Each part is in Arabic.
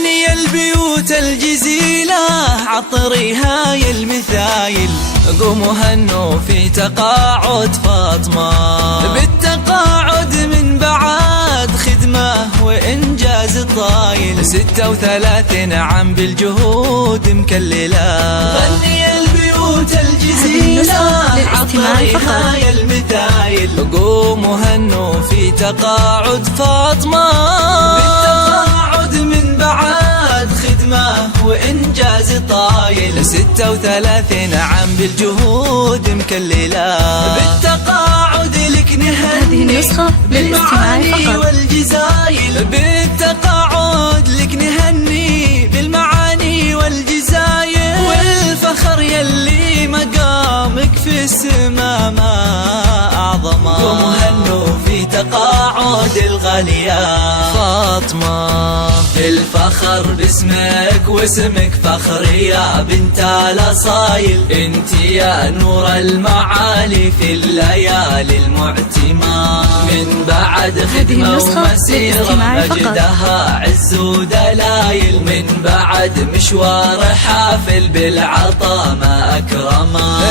غني البيوت الجزيلة عطريها يا المثايل، قوموا هنوا في تقاعد فاطمة، بالتقاعد من بعد خدمة وإنجاز طايل، 36 عام بالجهود مكللة. غني البيوت الجزيلة عطريها يا المثايل، قوموا هنوا في تقاعد فاطمة، بالتقاعد من بعد خدمة وإنجاز طايل، 36 عام بالجهود مكللة. بالتقاعد لك نهني بالمعاني والجزايل، بالتقاعد لك نهني بالمعاني والجزايل، والفخر يلي مقامك في السما ما أعظمه. قوموا هنوا في تقاعد الغالية فاطمة، الفخر باسمك واسمك فخر يا بنت الأصايل، انت يا نور المعالي في الليالي المعتمة، من بعد خدمة ومسيرة مجدها عز ودلايل، من بعد مشوار حافل بالعطا ما أكرمه.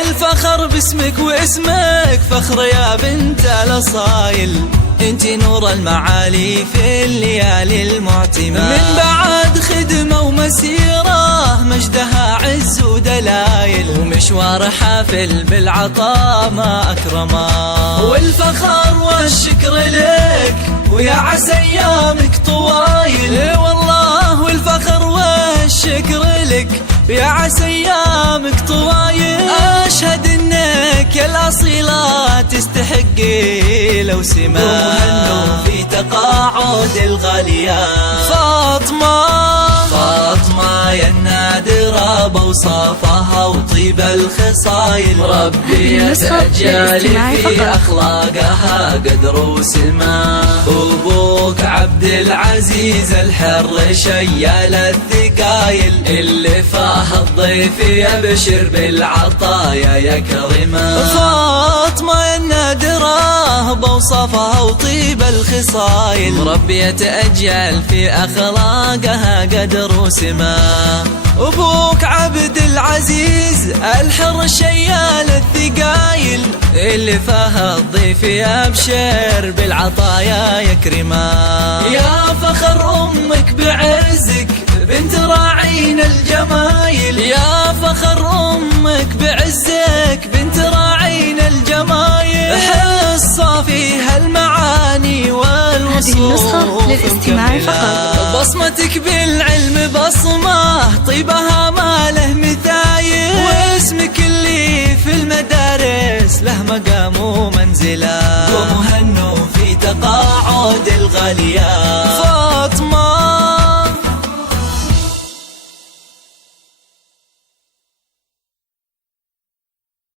الفخر باسمك واسمك فخر يا بنت الأصايل، انت نور المعالي في الليالي المعتمة، من بعد خدمة ومسيرة مجدها عز ودلايل، ومشوار حافل بالعطاء ما أكرمه. والفخر والشكر لك ويا عسى أيامك طوايل، والله والفخر والشكر لك يا عسى أيامك طوايل، أشهد إنك يا الأصيلة تستحقي لو سما. وهنوا في تقاعد الغالية فاطمة، فاطمة يا النادرة بوصافها وطيب الخصايل، ربي يتجلي في أخلاقها قدر وسما. أبوك عبد العزيز الحر شيال الثقايل، اللي فاه الضيف يبشر بالعطايا يكرمه. فاطمة يا النادرة بوصافها وطيب الخصايل، ربي يتأجل في أخلاقها قدر وسما. أبوك عبد العزيز الحر شيال الثقايل، اللي فاه الضيف يبشر بالعطايا يكرمه. يا فخر أمك بعزك بنت راعين الجمايل، يا فخر أمك بعزك بنت راعين الجمايل، حصة فيها المعاني والوصول للاستماع فقط. بصمتك بالعلم بصمة طيبها ما له مثايل، واسمك اللي في المدارس له مقام ومنزلة. قوموا هنوا في تقاعد الغالية